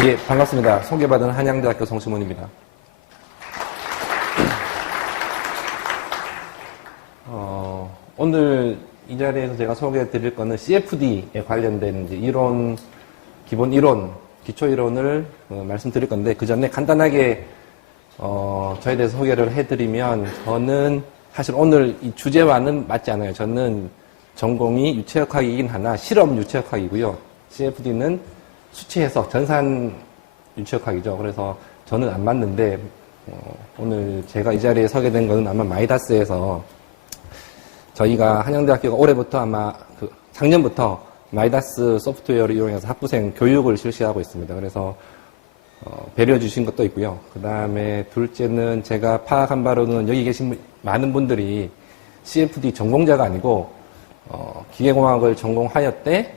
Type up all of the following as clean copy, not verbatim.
예, 반갑습니다. 소개받은 한양대학교 성시문입니다. 오늘 이 자리에서 제가 소개해 드릴 거는 CFD에 관련된 이제 이론, 기본 이론, 기초 이론을 말씀드릴 건데, 그 전에 간단하게, 저에 대해서 소개를 해드리면, 저는 사실 오늘 이 주제와는 맞지 않아요. 저는 전공이 유체역학이긴 하나 실험 유체역학이고요. CFD는 수치 해석, 전산 유체역학이죠. 그래서 저는 안 맞는데, 오늘 제가 이 자리에 서게 된 거는 아마 마이다스에서 저희가 한양대학교가 올해부터 아마 작년부터 마이다스 소프트웨어를 이용해서 학부생 교육을 실시하고 있습니다. 그래서 배려해 주신 것도 있고요. 그 다음에 둘째는 제가 파악한 바로는 여기 계신 많은 분들이 CFD 전공자가 아니고 기계공학을 전공하였대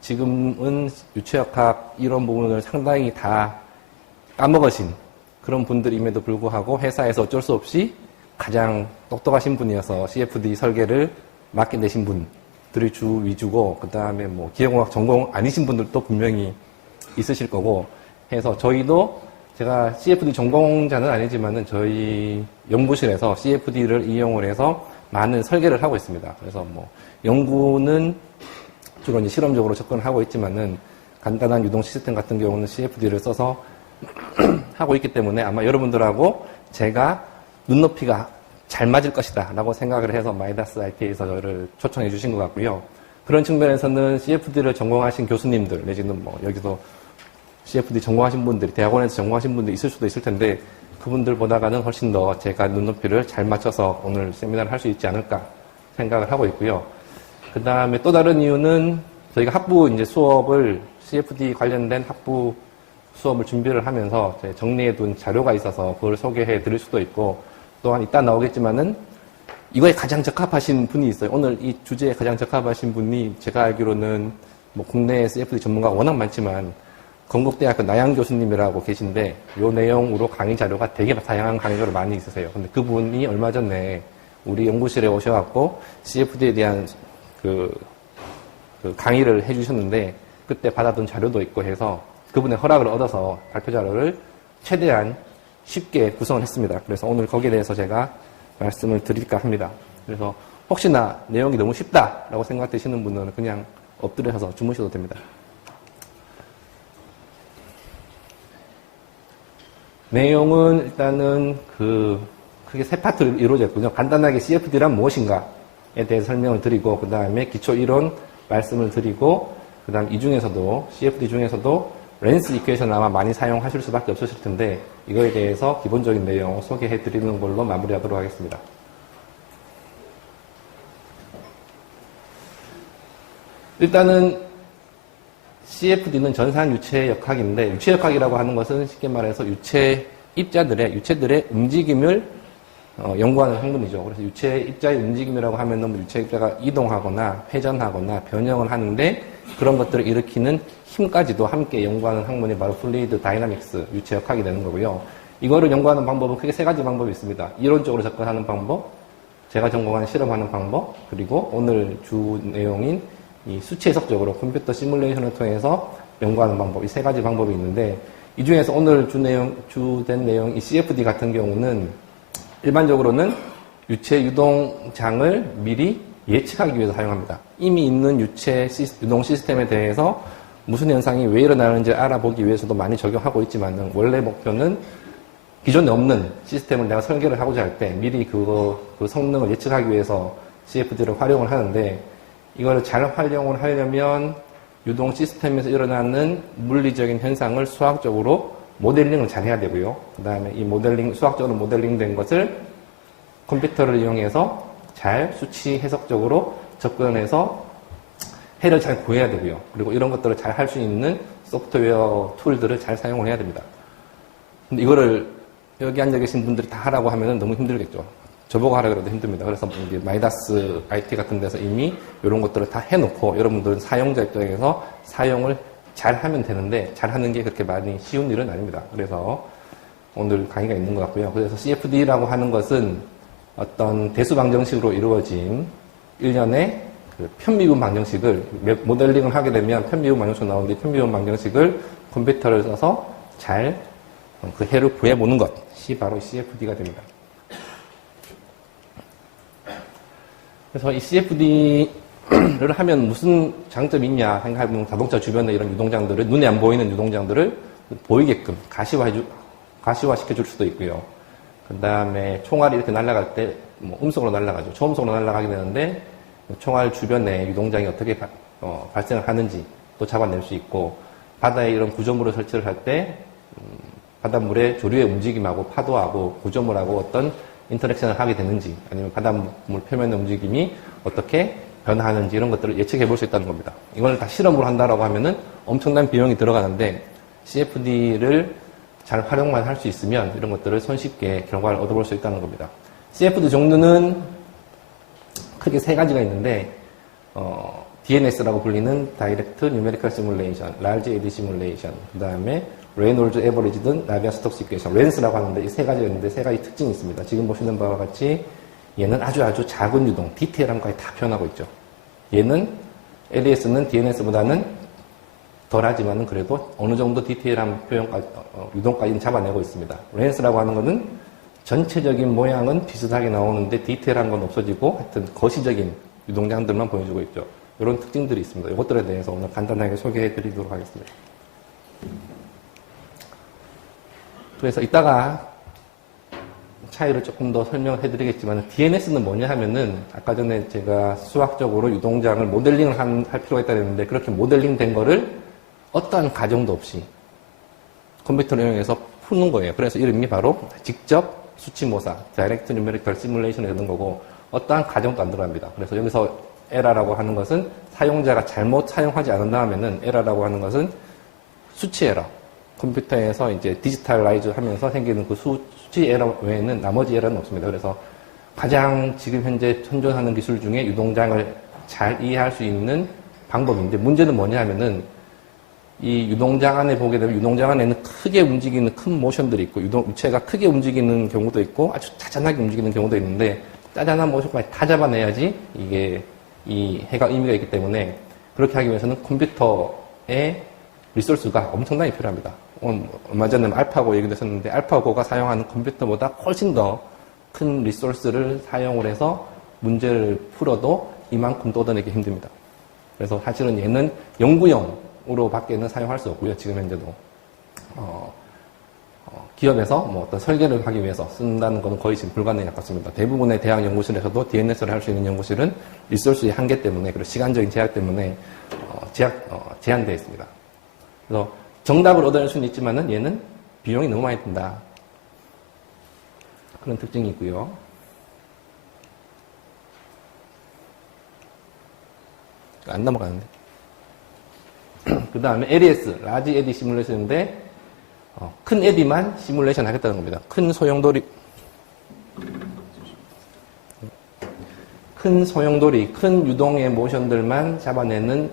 지금은 유체역학 이론 부분을 상당히 다 까먹으신 그런 분들임에도 불구하고 회사에서 어쩔 수 없이 가장 똑똑하신 분이어서 CFD 설계를 맡게 되신 분들이 주 위주고, 그 다음에 뭐 기계공학 전공 아니신 분들도 분명히 있으실 거고 해서 저희도 제가 CFD 전공자는 아니지만은 저희 연구실에서 CFD를 이용을 해서 많은 설계를 하고 있습니다. 그래서 뭐 연구는 주로 이제 실험적으로 접근을 하고 있지만은 간단한 유동 시스템 같은 경우는 CFD를 써서 하고 있기 때문에 아마 여러분들하고 제가 눈높이가 잘 맞을 것이다 라고 생각을 해서 마이다스 IT에서 저를 초청해 주신 것 같고요. 그런 측면에서는 CFD를 전공하신 교수님들 내지는 뭐 여기서 CFD 전공하신 분들이 대학원에서 전공하신 분들이 있을 수도 있을 텐데 그분들보다는 훨씬 더 제가 눈높이를 잘 맞춰서 오늘 세미나를 할 수 있지 않을까 생각을 하고 있고요. 그 다음에 또 다른 이유는 저희가 학부 이제 수업을 CFD 관련된 학부 수업을 준비를 하면서 정리해 둔 자료가 있어서 그걸 소개해 드릴 수도 있고, 또한 이따 나오겠지만은 이거에 가장 적합하신 분이 있어요. 오늘 이 주제에 가장 적합하신 분이 제가 알기로는 뭐 국내 CFD 전문가가 워낙 많지만 건국대학교 나양 교수님이라고 계신데 요 내용으로 강의 자료가 되게 다양한 강의가 많이 있으세요. 근데 그분이 얼마 전에 우리 연구실에 오셔갖고 CFD에 대한 그 강의를 해주셨는데 그때 받아둔 자료도 있고 해서 그분의 허락을 얻어서 발표 자료를 최대한 쉽게 구성을 했습니다. 그래서 오늘 거기에 대해서 제가 말씀을 드릴까 합니다. 그래서 혹시나 내용이 너무 쉽다라고 생각되시는 분들은 그냥 엎드려서 주무셔도 됩니다. 내용은 일단은 크게 세 파트로 이루어져 있군요. 간단하게 CFD란 무엇인가에 대해서 설명을 드리고, 그 다음에 기초 이론 말씀을 드리고, 그 다음 이 중에서도 CFD 중에서도 렌스 이퀘이션 아마 많이 사용하실 수밖에 없으실 텐데 이거에 대해서 기본적인 내용 소개해 드리는 걸로 마무리하도록 하겠습니다. 일단은 CFD는 전산 유체역학인데, 유체역학이라고 하는 것은 쉽게 말해서 유체들의 움직임을 연구하는 학문이죠. 그래서 유체 입자의 움직임이라고 하면은 유체 입자가 이동하거나 회전하거나 변형을 하는데 그런 것들을 일으키는 힘까지도 함께 연구하는 학문이 바로 플루이드 다이나믹스 유체역학이 되는 거고요. 이거를 연구하는 방법은 크게 세 가지 방법이 있습니다. 이론적으로 접근하는 방법, 제가 전공한 실험하는 방법, 그리고 오늘 주 내용인 이 수치 해석적으로 컴퓨터 시뮬레이션을 통해서 연구하는 방법, 이 세 가지 방법이 있는데 이 중에서 오늘 주된 내용 이 CFD 같은 경우는 일반적으로는 유체 유동장을 미리 예측하기 위해서 사용합니다. 이미 있는 유체 유동 시스템에 대해서 무슨 현상이 왜 일어나는지 알아보기 위해서도 많이 적용하고 있지만 원래 목표는 기존에 없는 시스템을 내가 설계를 하고자 할 때 미리 그 성능을 예측하기 위해서 CFD를 활용을 하는데, 이거를 잘 활용을 하려면 유동 시스템에서 일어나는 물리적인 현상을 수학적으로 모델링을 잘 해야 되고요. 그 다음에 이 수학적으로 모델링된 것을 컴퓨터를 이용해서 잘 수치 해석적으로 접근해서 해를 잘 구해야 되고요. 그리고 이런 것들을 잘 할 수 있는 소프트웨어 툴들을 잘 사용을 해야 됩니다. 근데 이거를 여기 앉아 계신 분들이 다 하라고 하면 너무 힘들겠죠. 저보고 하라 그래도 힘듭니다. 그래서 이제 마이다스 IT 같은 데서 이미 이런 것들을 다 해놓고 여러분들은 사용자 입장에서 사용을 잘 하면 되는데 잘 하는 게 그렇게 많이 쉬운 일은 아닙니다. 그래서 오늘 강의가 있는 것 같고요. 그래서 CFD라고 하는 것은 어떤 대수 방정식으로 이루어진 일련의 그 편미분 방정식을 모델링을 하게 되면 편미분 방정식 나오는데 편미분 방정식을 컴퓨터를 써서 잘 그 해를 구해보는 것이 바로 CFD가 됩니다. 그래서 이 CFD를 하면 무슨 장점이 있냐 생각해보면 자동차 주변에 이런 유동장들을, 눈에 안 보이는 유동장들을 보이게끔 가시화시켜줄 수도 있고요. 그 다음에 총알이 이렇게 날아갈 때 뭐 음속으로 날아가죠. 초음속으로 날아가게 되는데 총알 주변에 유동장이 어떻게 발생을 하는지 또 잡아낼 수 있고, 바다에 이런 구조물을 설치를 할 때 바닷물의 조류의 움직임하고 파도하고 구조물하고 어떤 인터랙션을 하게 되는지, 아니면 바닷물 표면의 움직임이 어떻게 변화하는지 이런 것들을 예측해 볼 수 있다는 겁니다. 이걸 다 실험으로 한다라고 하면은 엄청난 비용이 들어가는데 CFD를 잘 활용만 할 수 있으면 이런 것들을 손쉽게 결과를 얻어볼 수 있다는 겁니다. CFD 종류는 크게 세 가지가 있는데, DNS라고 불리는 Direct Numerical Simulation, Large Eddy Simulation, 그 다음에 Reynolds Averaged Navier-Stokes Equation, RANS라고 하는데 이 세 가지가 있는데 세 가지 특징이 있습니다. 지금 보시는 바와 같이 얘는 아주 작은 유동, 디테일한 것까지 다 표현하고 있죠. 얘는 LES는 DNS보다는 덜하지만은 그래도 어느 정도 디테일한 표현까지, 유동까지는 잡아내고 있습니다. RANS라고 하는 것은 전체적인 모양은 비슷하게 나오는데 디테일한 건 없어지고 하여튼 거시적인 유동장들만 보여주고 있죠. 이런 특징들이 있습니다. 이것들에 대해서 오늘 간단하게 소개해 드리도록 하겠습니다. 그래서 이따가 차이를 조금 더 설명을 해드리겠지만, DNS는 뭐냐 하면은 아까 전에 제가 수학적으로 유동장을 모델링을 할 필요가 있다고 했는데, 그렇게 모델링 된 거를 어떠한 과정도 없이 컴퓨터를 이용해서 푸는 거예요. 그래서 이름이 바로 직접 수치모사, Direct Numerical Simulation이 되는 거고, 어떠한 과정도 안 들어갑니다. 그래서 여기서 에러라고 하는 것은 사용자가 잘못 사용하지 않는다 하면은, 에러라고 하는 것은 수치 에러, 컴퓨터에서 이제 디지털라이즈 하면서 생기는 그 수치 에러 외에는 나머지 에러는 없습니다. 그래서 가장 지금 현재 현존하는 기술 중에 유동장을 잘 이해할 수 있는 방법인데, 문제는 뭐냐 하면은 이 유동장 안에 보게 되면 유동장 안에는 크게 움직이는 큰 모션들이 있고, 유체가 크게 움직이는 경우도 있고 아주 짜잔하게 움직이는 경우도 있는데, 짜잔한 모션까지 다 잡아내야지 이게 이 해가 의미가 있기 때문에, 그렇게 하기 위해서는 컴퓨터의 리소스가 엄청나게 필요합니다. 얼마 전에 알파고 얘기도 했었는데, 알파고가 사용하는 컴퓨터보다 훨씬 더 큰 리소스를 사용을 해서 문제를 풀어도 이만큼 뜯어내기 힘듭니다. 그래서 사실은 얘는 연구용으로 밖에는 사용할 수 없고요. 지금 현재도 기업에서 뭐 어떤 설계를 하기 위해서 쓴다는 것은 거의 지금 불가능에 가깝습니다. 대부분의 대학 연구실에서도 DNS를 할 수 있는 연구실은 리소스의 한계 때문에, 그리고 시간적인 제약 때문에 제한되어 있습니다. 그래서 정답을 얻어낼 수는 있지만은 얘는 비용이 너무 많이 든다. 그런 특징이 있고요. 안 넘어가는데. 그 다음에 LES, Large Eddy Simulation인데, 큰 에디만 시뮬레이션 하겠다는 겁니다. 큰 소용돌이, 큰 유동의 모션들만 잡아내는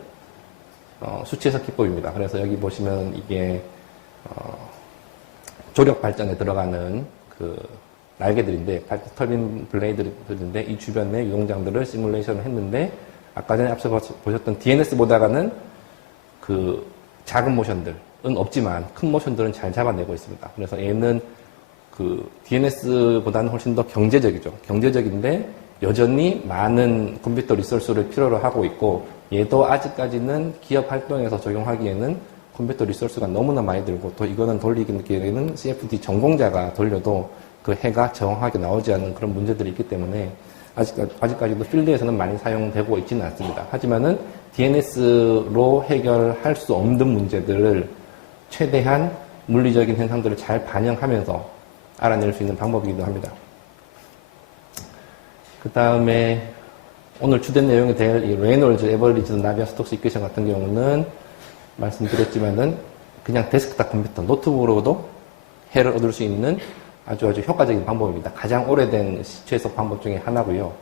수치해석 기법입니다. 그래서 여기 보시면 이게 조력 발전에 들어가는 그 날개들인데, 터빈 블레이드들인데, 이 주변의 유동장들을 시뮬레이션을 했는데, 아까 전에 앞서 보셨던 DNS보다는 그 작은 모션들은 없지만 큰 모션들은 잘 잡아내고 있습니다. 그래서 얘는 그 DNS보다는 훨씬 더 경제적이죠. 경제적인데 여전히 많은 컴퓨터 리소스를 필요로 하고 있고, 얘도 아직까지는 기업 활동에서 적용하기에는 컴퓨터 리소스가 너무나 많이 들고, 또 이거는 돌리기에는 CFD 전공자가 돌려도 그 해가 정확하게 나오지 않는 그런 문제들이 있기 때문에 아직까지도 필드에서는 많이 사용되고 있지는 않습니다. 하지만은 DNS로 해결할 수 없는 문제들을 최대한 물리적인 현상들을 잘 반영하면서 알아낼 수 있는 방법이기도 합니다. 그 다음에 오늘 주된 내용이 될 이 레이놀즈 에버리지 나비아-스톡스 이퀘이션 같은 경우는 말씀드렸지만은 그냥 데스크탑 컴퓨터, 노트북으로도 해를 얻을 수 있는 아주 효과적인 방법입니다. 가장 오래된 시추해석 방법 중에 하나고요.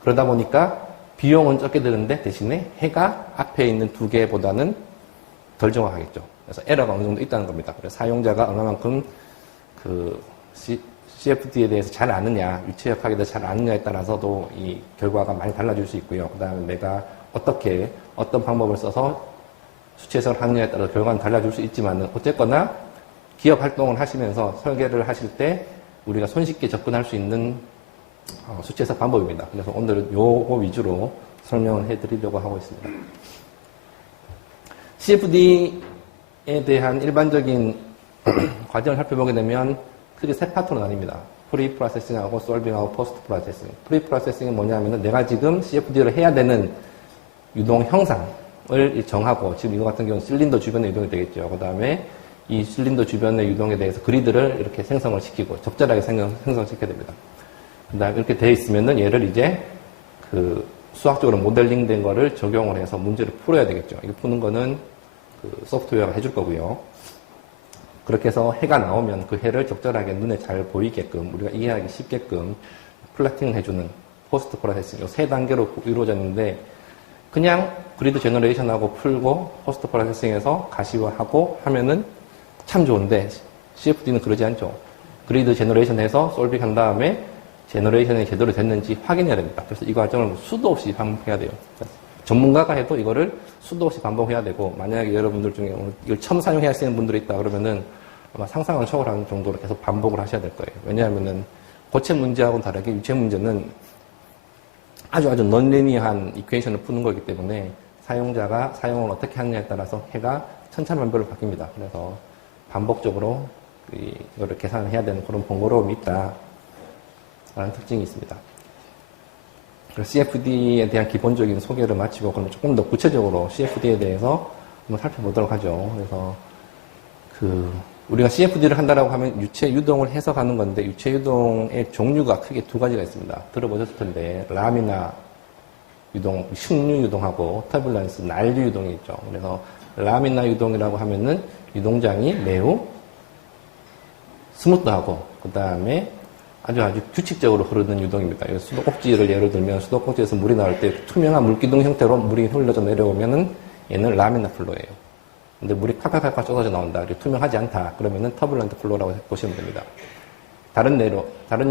그러다 보니까 비용은 적게 드는데 대신에 해가 앞에 있는 두 개보다는 덜 정확하겠죠. 그래서 에러가 어느 정도 있다는 겁니다. 그래서 사용자가 얼마만큼 그 CFD에 대해서 잘 아느냐, 유체역학에 대해서 잘 아느냐에 따라서도 이 결과가 많이 달라질 수 있고요. 그 다음에 내가 어떤 방법을 써서 수치 해석을 하느냐에 따라 결과는 달라질 수 있지만 어쨌거나 기업 활동을 하시면서 설계를 하실 때 우리가 손쉽게 접근할 수 있는 수치 해석 방법입니다. 그래서 오늘은 요거 위주로 설명을 해드리려고 하고 있습니다. CFD에 대한 일반적인 과정을 살펴보게 되면 크게 세 파트로 나뉩니다. 프리 프로세싱하고 솔빙하고 포스트 프로세싱. 프리 프로세싱은 뭐냐면은 내가 지금 CFD를 해야 되는 유동 형상을 정하고, 지금 이거 같은 경우는 실린더 주변에 유동이 되겠죠. 그 다음에 이 실린더 주변의 유동에 대해서 그리드를 이렇게 생성을 시키고 적절하게 생성시켜야 됩니다. 그 다음에 이렇게 되어 있으면은 얘를 이제 그 수학적으로 모델링 된 거를 적용을 해서 문제를 풀어야 되겠죠. 이거 푸는 거는 그 소프트웨어가 해줄 거고요. 그렇게 해서 해가 나오면 그 해를 적절하게 눈에 잘 보이게끔, 우리가 이해하기 쉽게끔 플래팅을 해주는 포스트 프로세싱, 이 세 단계로 이루어졌는데, 그냥 그리드 제너레이션하고 풀고 포스트 프로세싱에서 가시화하고 하면은 참 좋은데, CFD는 그러지 않죠. 그리드 제너레이션해서 솔빙 한 다음에 제너레이션이 제대로 됐는지 확인해야 됩니다. 그래서 이 과정을 수도 없이 반복해야 돼요. 전문가가 해도 이거를 수도 없이 반복해야 되고, 만약에 여러분들 중에 이걸 처음 사용해야 하시는 분들이 있다 그러면은 아마 상상을 초월하는 정도로 계속 반복을 하셔야 될 거예요. 왜냐하면은 고체 문제하고는 다르게 유체 문제는 아주 넌리니어한 이퀘이션을 푸는 거기 때문에 사용자가 사용을 어떻게 하느냐에 따라서 해가 천차만별로 바뀝니다. 그래서 반복적으로 이거를 계산을 해야 되는 그런 번거로움이 있다라는 특징이 있습니다. CFD에 대한 기본적인 소개를 마치고 그럼 조금 더 구체적으로 CFD에 대해서 한번 살펴보도록 하죠. 그래서 우리가 CFD를 한다라고 하면 유체 유동을 해석하는 건데, 유체 유동의 종류가 크게 두 가지가 있습니다. 들어보셨을 텐데 라미나 유동, 흉류 유동하고 터뷸런스, 난류 유동이 있죠. 그래서 라미나 유동이라고 하면은 유동장이 매우 스무트하고 그 다음에 아주 규칙적으로 흐르는 유동입니다. 수도꼭지를 예를 들면 수도꼭지에서 물이 나올 때 투명한 물기둥 형태로 물이 흘러져 내려오면은 얘는 라미나 플로예요. 근데 물이 팍팍팍 쏟아져 나온다. 투명하지 않다. 그러면은 터뷸런트 플로라고 보시면 됩니다. 다른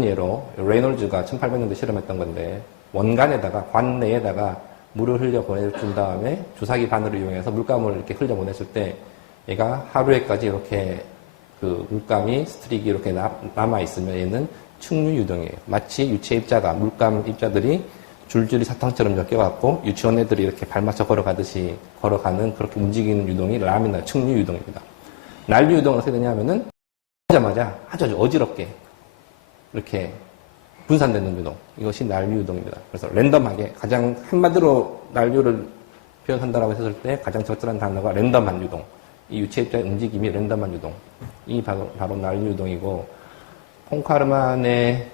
예로 레이놀즈가 1800년대 실험했던 건데, 원관에다가 관 내에다가 물을 흘려 보내준 다음에 주사기 바늘을 이용해서 물감을 이렇게 흘려 보냈을 때 얘가 하루에까지 이렇게 그 물감이 스트릭이 이렇게 남아 있으면 얘는 충류 유동이에요. 마치 유체 입자가, 물감 입자들이 줄줄이 사탕처럼 엮여갖고 유치원 애들이 이렇게 발맞춰 걸어가듯이 걸어가는, 그렇게 움직이는 유동이 라미나 충류 유동입니다. 난류 유동은 어떻게 되냐면은 하자마자 아주 어지럽게 이렇게 분산되는 유동, 이것이 난류 유동입니다. 그래서 랜덤하게, 가장 한마디로 난류를 표현한다라고 했을 때 가장 적절한 단어가 랜덤한 유동, 이 유체 입자의 움직임이 랜덤한 유동, 이 바로 난류 유동이고, 폰카르만의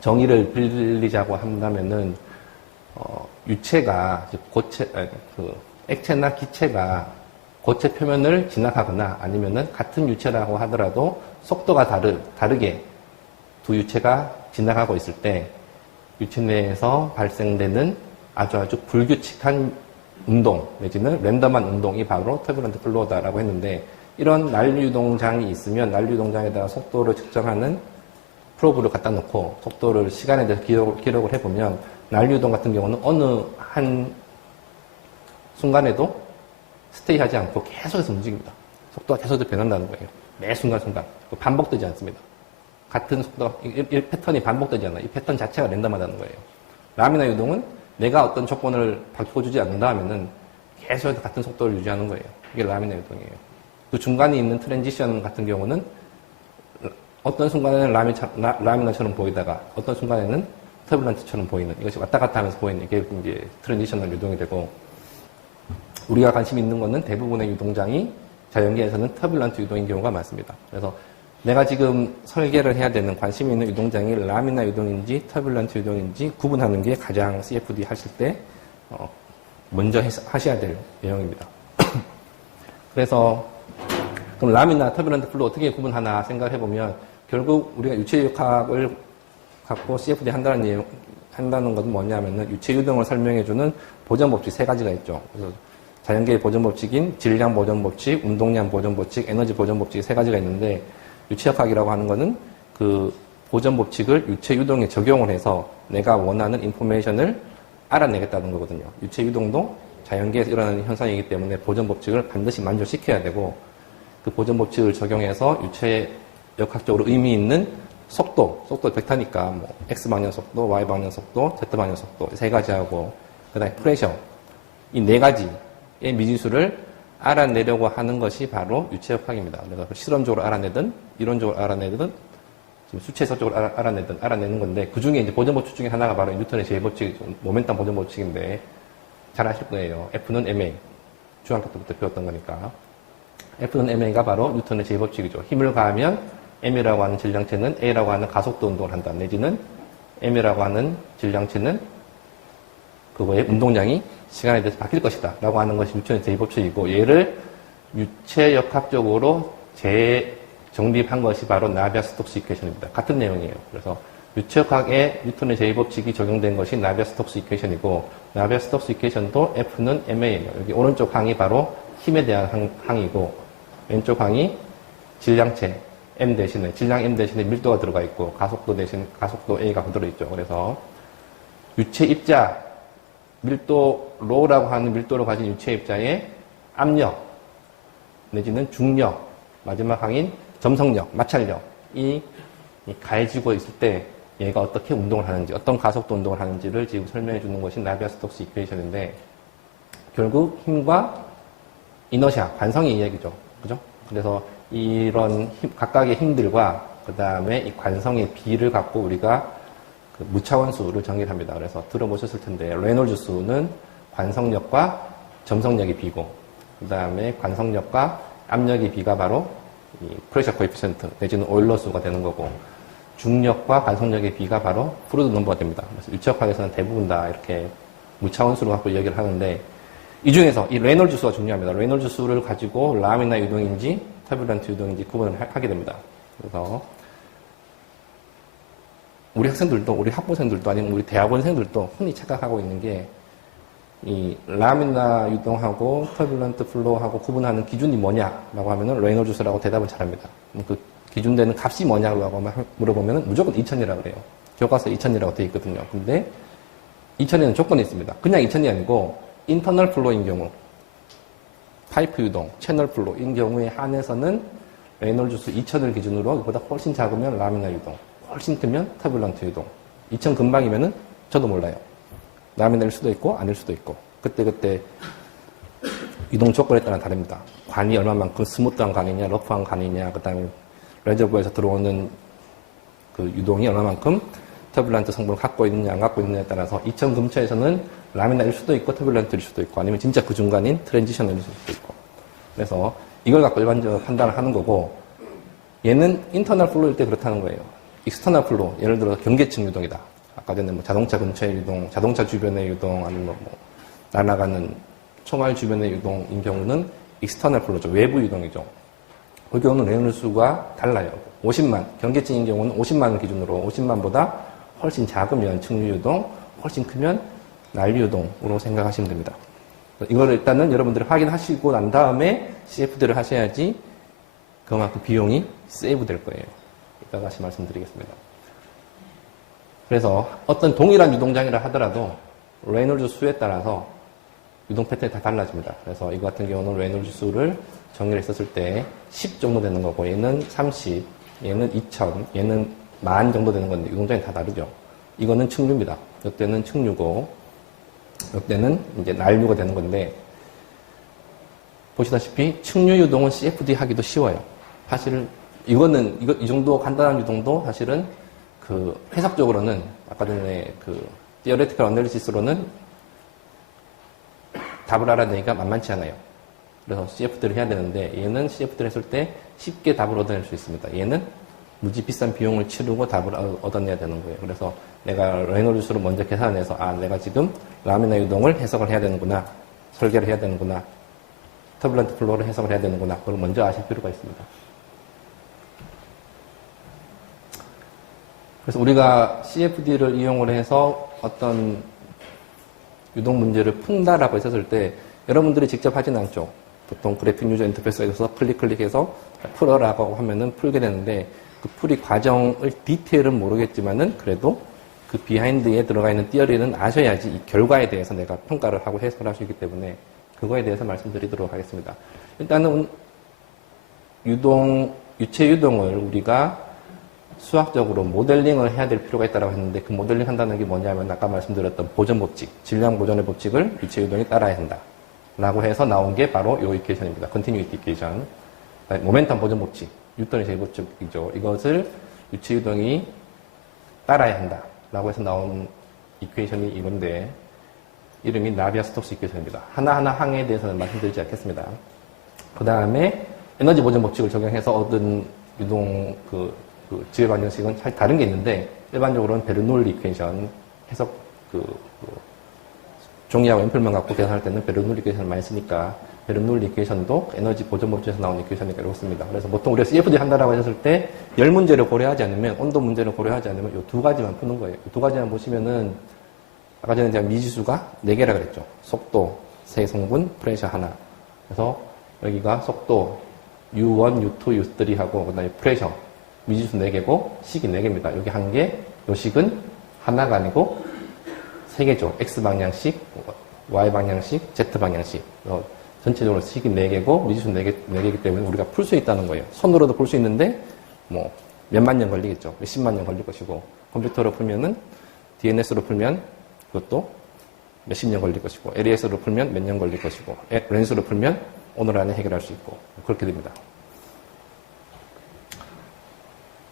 정의를 빌리자고 한다면은, 유체가, 액체나 기체가 고체 표면을 진학하거나 아니면은 같은 유체라고 하더라도 속도가 다르게 두 유체가 진학하고 있을 때 유체 내에서 발생되는 아주 불규칙한 운동, 내지는 랜덤한 운동이 바로 터뷸런트 플로우다라고 했는데, 이런 난류 유동장이 있으면 난류 유동장에다가 속도를 측정하는 프로브를 갖다 놓고 속도를 시간에 대해서 기록을 해보면 난류 유동 같은 경우는 어느 한 순간에도 스테이하지 않고 계속해서 움직입니다. 속도가 계속해서 변한다는 거예요. 매 순간순간. 반복되지 않습니다. 같은 속도가, 이 패턴이 반복되지 않아요. 이 패턴 자체가 랜덤하다는 거예요. 라미나 유동은 내가 어떤 조건을 바꿔주지 않는다 하면은 계속해서 같은 속도를 유지하는 거예요. 이게 라미나 유동이에요. 그 중간에 있는 트랜지션 같은 경우는 어떤 순간에는 라미나처럼 보이다가 어떤 순간에는 터뷸런트처럼 보이는, 이것이 왔다 갔다 하면서 보이는, 이게 이제 트랜지셔널 유동이 되고, 우리가 관심 있는 것은 대부분의 유동장이 자연계에서는 터뷸런트 유동인 경우가 많습니다. 그래서 내가 지금 설계를 해야 되는, 관심 있는 유동장이 라미나 유동인지 터뷸런트 유동인지 구분하는 게 가장 CFD 하실 때 먼저 하셔야 될 내용입니다. 그래서 그럼 라미나 터뷸런트 플로 어떻게 구분하나 생각해 보면, 결국 우리가 유체역학을 갖고 CFD 한다는 것은 뭐냐면은 유체 유동을 설명해주는 보전 법칙 세 가지가 있죠. 그래서 자연계의 보전 법칙인 질량 보전 법칙, 운동량 보전 법칙, 에너지 보전 법칙 세 가지가 있는데, 유체역학이라고 하는 것은 그 보전 법칙을 유체 유동에 적용을 해서 내가 원하는 인포메이션을 알아내겠다는 거거든요. 유체 유동도 자연계에서 일어나는 현상이기 때문에 보존 법칙을 반드시 만족시켜야 되고 그 보존 법칙을 적용해서 유체 역학적으로 의미 있는 속도 벡터니까 뭐 X방향 속도, Y방향 속도, Z방향 속도 세 가지하고 그다음에 프레셔 이 네 가지의 미지수를 알아내려고 하는 것이 바로 유체역학입니다. 그래서 실험적으로 알아내든 이론적으로 알아내든 지금 수체적으로 알아내는 건데 그 중에 이제 보존 법칙 중에 하나가 바로 뉴턴의 제2법칙, 모멘텀 보존 법칙인데 잘 아실 거예요. F는 ma 중학교 때부터 배웠던 거니까 F는 ma가 바로 뉴턴의 제2법칙이죠. 힘을 가하면 m이라고 하는 질량체는 a라고 하는 가속도 운동을 한다. 내지는 m이라고 하는 질량체는 그거의 운동량이 시간에 대해서 바뀔 것이다. 라고 하는 것이 뉴턴의 제2법칙이고 얘를 유체역학적으로 재정립한 것이 바로 나비아-스톡스 이퀘이션입니다. 같은 내용이에요. 그래서 유체역학에 뉴턴의 제2법칙이 적용된 것이 나비아-스톡스 이퀘이션이고 나비아-스톡스 이퀘이션도 F는 ma예요. 여기 오른쪽 항이 바로 힘에 대한 항이고 왼쪽 항이 질량체 m 대신에 질량 m 대신에 밀도가 들어가 있고 가속도 대신 가속도 a가 들어있죠. 그래서 유체 입자 밀도 로라고 하는 밀도를 가진 유체 입자의 압력 내지는 중력 마지막 항인 점성력 마찰력이 가해지고 있을 때 얘가 어떻게 운동을 하는지 어떤 가속도 운동을 하는지를 지금 설명해 주는 것이 나비아-스톡스 이퀘이션인데 결국 힘과 이너시아 관성의 이야기죠. 그죠? 그래서 이런 각각의 힘들과 그 다음에 이 관성의 비를 갖고 우리가 그 무차원수를 정의를 합니다. 그래서 들어보셨을 텐데 레놀즈 수는 관성력과 점성력의 비고 그 다음에 관성력과 압력의 비가 바로 이 프레셔 코에피션트 내지는 오일러 수가 되는 거고 중력과 관성력의 비가 바로 프루드 넘버가 됩니다. 그래서 유체역학에서는 대부분 다 이렇게 무차원수로 갖고 이야기를 하는데 이 중에서 이 레놀즈 수가 중요합니다. 레놀즈 수를 가지고 라미나 유동인지 터뷸런트 유동인지 구분을 하게 됩니다. 그래서 우리 학생들도, 우리 학부생들도 아니면 우리 대학원생들도 흔히 착각하고 있는 게 이 라미나 유동하고 터뷸런트 플로우하고 구분하는 기준이 뭐냐라고 하면은 레놀즈 수라고 대답을 잘합니다. 그 기준되는 값이 뭐냐고 물어보면은 무조건 2000이라고 그래요. 교과서에 2000이라고 되어 있거든요. 근데 2000에는 조건이 있습니다. 그냥 2000이 아니고 인터널 플로우인 경우 파이프 유동, 채널 플로우인 경우에 한해서는 레놀즈 수 2000을 기준으로 그보다 훨씬 작으면 라미나 유동, 훨씬 크면 터뷸런트 유동. 2000 근방이면은 저도 몰라요. 라미나일 수도 있고 아닐 수도 있고 그때그때 유동 조건에 따라 다릅니다. 관이 얼마만큼 스무트한 관이냐, 러프한 관이냐, 그 다음에 레저버에서 들어오는 그 유동이 얼마만큼 터뷸런트 성분을 갖고 있느냐, 안 갖고 있느냐에 따라서 2000 근처에서는 라미나일 수도 있고 터뷸런트일 수도 있고 아니면 진짜 그 중간인 트랜지션일 수도 있고 그래서 이걸 갖고 일반적으로 판단을 하는 거고 얘는 인터널 플로우일 때 그렇다는 거예요. 익스터널 플로우, 예를 들어 경계층 유동이다. 아까 전에 뭐 자동차 근처의 유동, 자동차 주변의 유동, 아니면 뭐 날아가는 총알 주변의 유동인 경우는 익스터널 플로우죠. 외부 유동이죠. 그 경우는 레놀즈 수가 달라요. 50만, 경계층인 경우는 50만을 기준으로 50만보다 훨씬 작으면 측류 유동, 훨씬 크면 난류 유동으로 생각하시면 됩니다. 이걸 일단은 여러분들이 확인하시고 난 다음에 CFD를 하셔야지 그만큼 비용이 세이브 될 거예요. 이따 다시 말씀드리겠습니다. 그래서 어떤 동일한 유동장이라 하더라도 레놀즈 수에 따라서 유동 패턴이 다 달라집니다. 그래서 이거 같은 경우는 레놀즈 수를 정의를 했었을 때 10 정도 되는 거고 얘는 30, 얘는 2000, 얘는 10,000 정도 되는 건데 유동장이 다 다르죠. 이거는 측류입니다. 이때는 측류고 이때는 이제 난류가 되는 건데 보시다시피 측류 유동은 CFD 하기도 쉬워요. 사실 이거는 이 정도 간단한 유동도 사실은 그 해석적으로는 아까 전에 그 theoretical analysis로는 답을 알아내기가 만만치 않아요. 그래서 CFD를 해야 되는데 얘는 CFD를 했을 때 쉽게 답을 얻어낼 수 있습니다. 얘는 무지 비싼 비용을 치르고 답을 얻어내야 되는 거예요. 그래서 내가 레놀즈 수를 먼저 계산해서 내가 지금 라미나 유동을 해석을 해야 되는구나, 설계를 해야 되는구나, 터뷸런트 플로우를 해석을 해야 되는구나, 그걸 먼저 아실 필요가 있습니다. 그래서 우리가 CFD를 이용을 해서 어떤 유동 문제를 푼다라고 했었을 때 여러분들이 직접 하진 않죠. 보통 그래픽 유저 인터페이스에서 클릭해서 풀어라고 하면은 풀게 되는데 그 풀이 과정을 디테일은 모르겠지만은 그래도 그 비하인드에 들어가 있는 티어리는 아셔야지 이 결과에 대해서 내가 평가를 하고 해석을 할 수 있기 때문에 그거에 대해서 말씀드리도록 하겠습니다. 일단은 유체 유동을 우리가 수학적으로 모델링을 해야 될 필요가 있다고 했는데 그 모델링 한다는 게 뭐냐면 아까 말씀드렸던 보존 법칙, 질량 보존의 법칙을 유체 유동이 따라야 한다. 라고 해서 나온 게 바로 이 이퀘이션입니다. 컨티뉴이티 이퀘이션. 모멘텀 보존 법칙, 뉴턴의 제법칙이죠. 이것을 유체 유동이 따라야 한다. 라고 해서 나온 이퀘이션이 이건데 이름이 나비아-스톡스 이퀘이션입니다. 하나하나 항에 대해서는 말씀드리지 않겠습니다. 그 다음에 에너지 보존 법칙을 적용해서 얻은 유동 지배 방정식은 잘 다른 게 있는데 일반적으로는 베르놀리 이퀘이션 해석 종이하고 연필만 갖고 계산할 때는 베르놀리 이퀘이션을 많이 쓰니까 베르놀리 이퀘이션도 에너지 보존 법칙에서 나온 이퀘이션이니까 이렇습니다. 그래서 보통 우리가 CFD 한다라고 하셨을 때 열 문제를 고려하지 않으면 온도 문제를 고려하지 않으면 이 두 가지만 푸는 거예요. 이 두 가지만 보시면은 아까 전에 제가 미지수가 4개라 그랬죠. 속도, 세성분, 프레셔 하나. 그래서 여기가 속도 U1, U2, U3 하고 그다음에 프레셔 미지수 4개고 식이 4개입니다. 여기 1개, 요 식은 하나가 아니고 3개죠. X 방향식, Y 방향식, Z 방향식. 전체적으로 식이 4개고 미지수 4개이기 때문에 우리가 풀 수 있다는 거예요. 손으로도 풀 수 있는데 뭐 몇만 년 걸리겠죠. 몇십만 년 걸릴 것이고 컴퓨터로 풀면은 DNS로 풀면 그것도 몇십 년 걸릴 것이고 LES로 풀면 몇 년 걸릴 것이고 렌스로 풀면 오늘 안에 해결할 수 있고 그렇게 됩니다.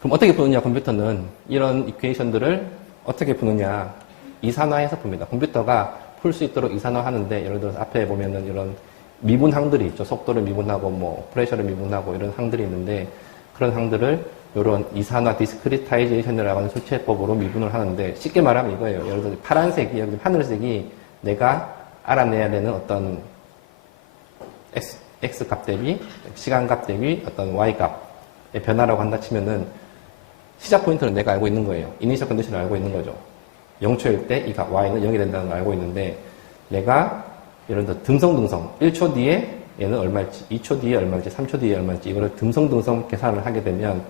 그럼 어떻게 푸느냐 컴퓨터는 이런 이퀘이션들을 어떻게 푸느냐 이산화해서 풉니다. 컴퓨터가 풀 수 있도록 이산화하는데 예를 들어서 앞에 보면은 이런 미분항들이 있죠. 속도를 미분하고 뭐 프레셔를 미분하고 이런 항들이 있는데 그런 항들을 이런 이산화 디스크리타이제이션이라고 하는 수치해법으로 미분을 하는데 쉽게 말하면 이거예요. 예를 들어서 파란색이 여기 하늘색이 내가 알아내야 되는 어떤 X 값 대비 시간 값 대비 어떤 Y 값의 변화라고 한다 치면은 시작 포인트는 내가 알고 있는 거예요. 이니셜 컨디션을 알고 있는 거죠. 0초일 때 이 Y는 0이 된다는 걸 알고 있는데 내가 예를 들어 듬성듬성 1초 뒤에 얘는 얼마일지 2초 뒤에 얼마일지 3초 뒤에 얼마일지 이거를 듬성듬성 계산을 하게 되면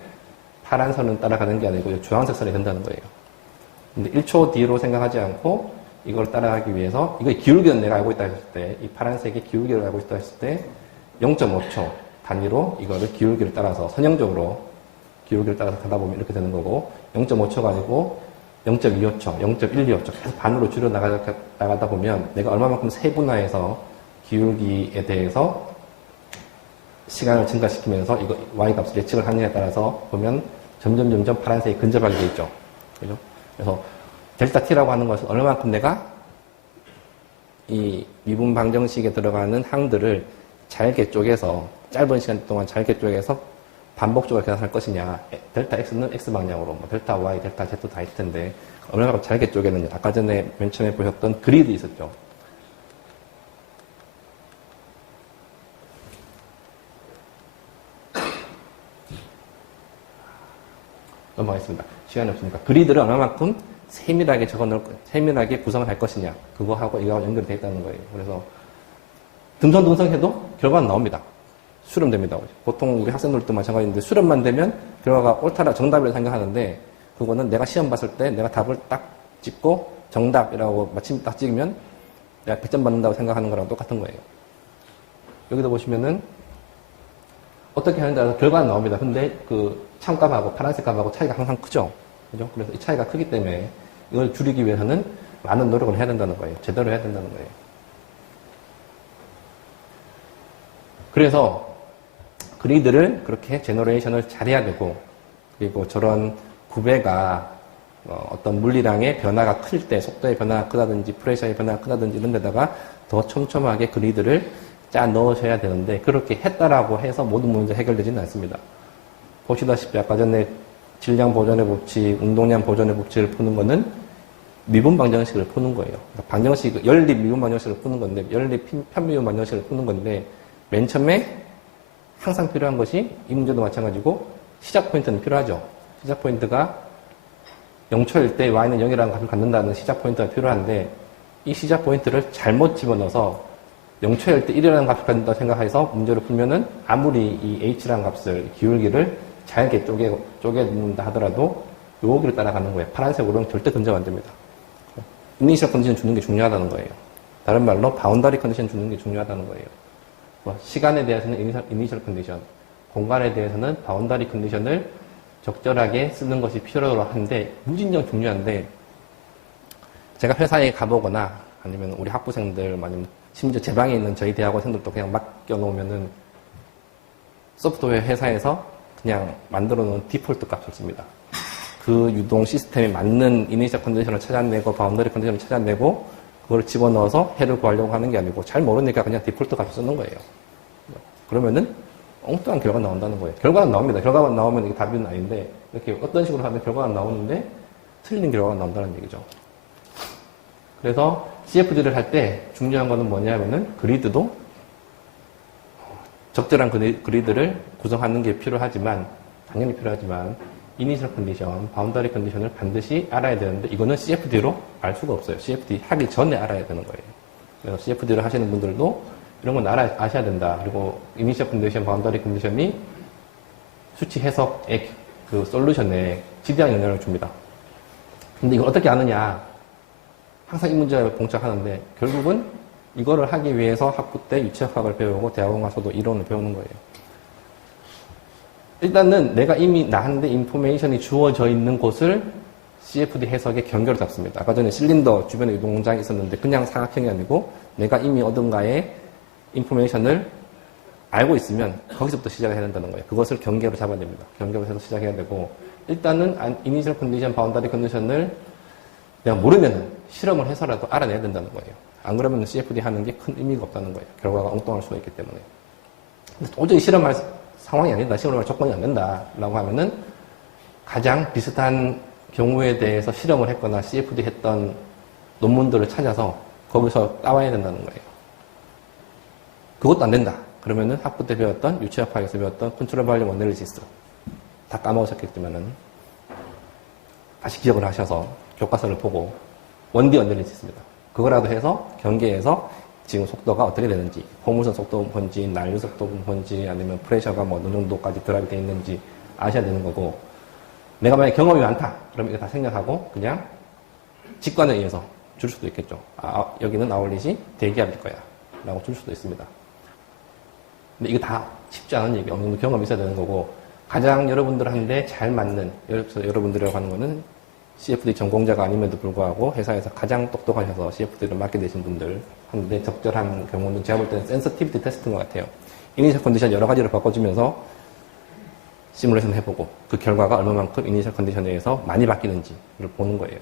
파란 선은 따라가는 게 아니고 주황색 선이 된다는 거예요. 근데 1초 뒤로 생각하지 않고 이걸 따라가기 위해서 이거 기울기는 내가 알고 있다 했을 때 이 파란색의 기울기를 알고 있다 했을 때 0.5초 단위로 이거를 기울기를 따라서 선형적으로 기울기를 따라서 가다 보면 이렇게 되는 거고 0.5초가 아니고 0.25초, 0.125초 계속 반으로 줄여 나가다 보면 내가 얼마만큼 세분화해서 기울기에 대해서 시간을 증가시키면서 이거 Y값을 예측을 하느냐에 따라서 보면 점점 파란색이 근접하게 되어 있죠. 그죠? 그래서 델타 T라고 하는 것은 얼마만큼 내가 이 미분 방정식에 들어가는 항들을 잘게 쪼개서 짧은 시간 동안 잘게 쪼개서 반복적으로 계산할 것이냐. 델타 X는 X 방향으로, 뭐 델타 Y, 델타 Z 다 있을 텐데 얼마나 잘게 쪼개느냐. 아까 전에 맨 처음에 보셨던 그리드 있었죠. 넘어가겠습니다. 시간이 없으니까. 그리드를 얼마만큼 세밀하게 세밀하게 구성을 할 것이냐. 그거하고 이거하고 연결이 되어 있다는 거예요. 그래서 듬성듬성해도 결과는 나옵니다. 수렴됩니다. 보통 우리 학생들도 마찬가지인데 수렴만 되면 결과가 옳다라 정답이라고 생각하는데 그거는 내가 시험 봤을 때 내가 답을 딱 찍고 정답이라고 마침 딱 찍으면 내가 100점 받는다고 생각하는 거랑 똑같은 거예요. 여기도 보시면은 어떻게 하는지 따라서 결과는 나옵니다. 근데 그 참값하고 파란색 값하고 차이가 항상 크죠. 그죠? 그래서 이 차이가 크기 때문에 이걸 줄이기 위해서는 많은 노력을 해야 된다는 거예요. 제대로 해야 된다는 거예요. 그래서 그리드를 그렇게 제너레이션을 잘해야 되고 그리고 저런 구배가 어떤 물리량의 변화가 클 때 속도의 변화가 크다든지 프레셔의 변화가 크다든지 이런 데다가 더 촘촘하게 그리드를 짜 넣으셔야 되는데 그렇게 했다라고 해서 모든 문제 해결되지는 않습니다. 보시다시피 아까 전에 질량 보존의 법칙, 운동량 보존의 법칙을 푸는 거는 미분 방정식을 푸는 거예요. 방정식, 연립 미분 방정식을 푸는 건데 연립 편미분 방정식을 푸는 건데 맨 처음에 항상 필요한 것이 이 문제도 마찬가지고 시작 포인트는 필요하죠. 시작 포인트가 0초일 때 y는 0이라는 값을 갖는다는 시작 포인트가 필요한데 이 시작 포인트를 잘못 집어넣어서 0초일 때 1이라는 값을 갖는다고 생각해서 문제를 풀면은 아무리 이 h라는 값을 기울기를 잘게 쪼개는다 하더라도 여기를 따라가는 거예요. 파란색으로는 절대 근접 안 됩니다. 이니셜 컨디션 주는 게 중요하다는 거예요. 다른 말로 바운더리 컨디션 주는 게 중요하다는 거예요. 시간에 대해서는 이니셜 컨디션, 공간에 대해서는 바운더리 컨디션을 적절하게 쓰는 것이 필요로 한데 무진장 중요한데 제가 회사에 가보거나 아니면 우리 학부생들 아니면 심지어 제 방에 있는 저희 대학원생들도 그냥 맡겨놓으면은 소프트웨어 회사에서 그냥 만들어 놓은 디폴트 값을 씁니다. 그 유동 시스템에 맞는 이니셜 컨디션을 찾아내고 바운더리 컨디션을 찾아내고 그걸 집어넣어서 해를 구하려고 하는 게 아니고 잘 모르니까 그냥 디폴트 값을 쓰는 거예요. 그러면은 엉뚱한 결과가 나온다는 거예요. 결과는 나옵니다. 결과만 나오면 이게 답은 아닌데 이렇게 어떤 식으로 하면 결과가 나오는데 틀린 결과가 나온다는 얘기죠. 그래서 CFD를 할 때 중요한 거는 뭐냐면은 그리드도 적절한 그리드를 구성하는 게 필요하지만 당연히 필요하지만 이니셜 컨디션, 바운더리 컨디션을 반드시 알아야 되는데 이거는 CFD로 알 수가 없어요. CFD 하기 전에 알아야 되는 거예요. 그래서 CFD를 하시는 분들도 이런 건 아셔야 된다. 그리고 이니셜 컨디션, 바운더리 컨디션이 수치 해석의 그 솔루션에 지대한 영향을 줍니다. 근데 이걸 어떻게 아느냐? 항상 이 문제에 봉착하는데 결국은 이거를 하기 위해서 학부 때 유체학을 배우고 대학원 가서도 이론을 배우는 거예요. 일단은 내가 이미 나한테 인포메이션이 주어져 있는 곳을 CFD 해석의 경계로 잡습니다. 아까 전에 실린더 주변에 유동 공장이 있었는데 그냥 사각형이 아니고 내가 이미 어딘가에 인포메이션을 알고 있으면 거기서부터 시작을 해야 된다는 거예요. 그것을 경계로 잡아야 됩니다. 경계로 해서 시작해야 되고 일단은 이니셜 컨디션, 바운더리 컨디션을 내가 모르면 실험을 해서라도 알아내야 된다는 거예요. 안 그러면 CFD 하는 게 큰 의미가 없다는 거예요. 결과가 엉뚱할 수가 있기 때문에. 근데 도저히 실험할 상황이 아니다. 실험할 조건이 안 된다. 라고 하면은 가장 비슷한 경우에 대해서 실험을 했거나 CFD 했던 논문들을 찾아서 거기서 따와야 된다는 거예요. 그것도 안 된다. 그러면은 학부 때 배웠던 유체학파에서 배웠던 컨트롤 발륨 어널리시스 다 까먹으셨겠지만은 다시 기억을 하셔서 교과서를 보고 원디 어널리시스입니다. 그거라도 해서 경계에서 지금 속도가 어떻게 되는지, 포물선 속도 뭔지, 난류 속도 뭔지, 아니면 프레셔가 뭐 어느 정도까지 드랍이 되어 있는지 아셔야 되는 거고, 내가 만약에 경험이 많다. 그러면 이거 다 생략하고 그냥 직관에 의해서 줄 수도 있겠죠. 여기는 아울릿이 대기압일 거야. 라고 줄 수도 있습니다. 근데 이거 다 쉽지 않은 얘기, 어느 정도 경험이 있어야 되는 거고, 가장 여러분들한테 잘 맞는, 여러분들이라고 하는 거는 CFD 전공자가 아님에도 불구하고 회사에서 가장 똑똑하셔서 CFD를 맡게 되신 분들 하는데 적절한 경우는 제가 볼 때는 센서티비티 테스트인 것 같아요. 이니셜 컨디션 여러 가지를 바꿔주면서 시뮬레이션 해보고 그 결과가 얼마만큼 이니셜 컨디션에 의해서 많이 바뀌는지를 보는 거예요.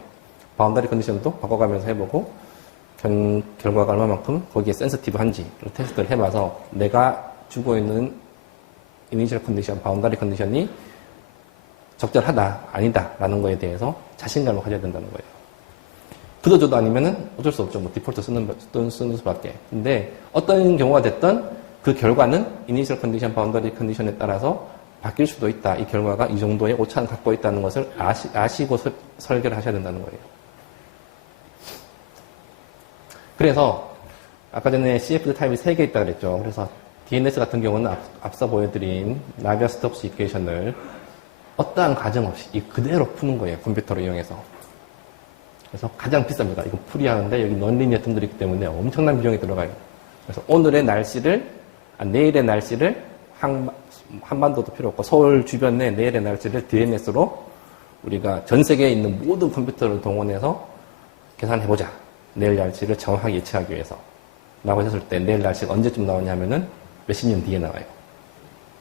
바운더리 컨디션도 바꿔가면서 해보고 결과가 얼마만큼 거기에 센서티브한지를 테스트를 해봐서 내가 주고 있는 이니셜 컨디션, 바운더리 컨디션이 적절하다, 아니다 라는 거에 대해서 자신감을 가져야 된다는 거예요. 그도저도 아니면은 어쩔 수 없죠. 뭐 디폴트 쓰는 수밖에. 근데 어떤 경우가 됐든 그 결과는 이니셜 컨디션, 바운더리 컨디션에 따라서 바뀔 수도 있다. 이 결과가 이 정도의 오차를 갖고 있다는 것을 아시고 설계를 하셔야 된다는 거예요. 그래서 아까 전에 CFD 타입이 3개 있다고 그랬죠. 그래서 DNS 같은 경우는 앞서 보여드린 나비아-스톡스 이퀘이션을 어떠한 과정 없이 그대로 푸는 거예요. 컴퓨터를 이용해서. 그래서 가장 비쌉니다. 이거 풀이하는데 여기 넌리니어 텀들이 있기 때문에 엄청난 비용이 들어가요. 그래서 오늘의 날씨를, 내일의 날씨를 한반도도 필요 없고 서울 주변의 내일의 날씨를 DNS로 우리가 전 세계에 있는 모든 컴퓨터를 동원해서 계산해보자. 내일 날씨를 정확하게 예측하기 위해서. 라고 했을 때 내일 날씨가 언제쯤 나오냐면은 몇십 년 뒤에 나와요.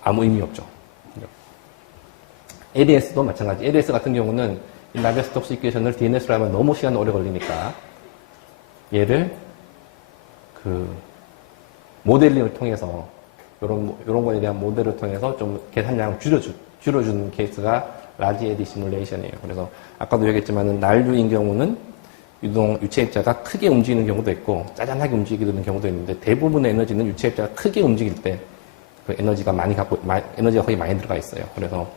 아무 의미 없죠. ADS도 마찬가지. ADS 같은 경우는 이 나비아-스톡스 이퀘이션을 DNS로 하면 너무 시간 오래 걸리니까 얘를 모델링을 통해서 요런 거에 대한 모델을 통해서 좀 계산량을 줄여주는 케이스가 라지 에디 시뮬레이션이에요. 그래서 아까도 얘기했지만은 난류인 경우는 유체 입자가 크게 움직이는 경우도 있고 짜잔하게 움직이는 경우도 있는데 대부분의 에너지는 유체 입자가 크게 움직일 때 그 에너지가 거의 많이 들어가 있어요. 그래서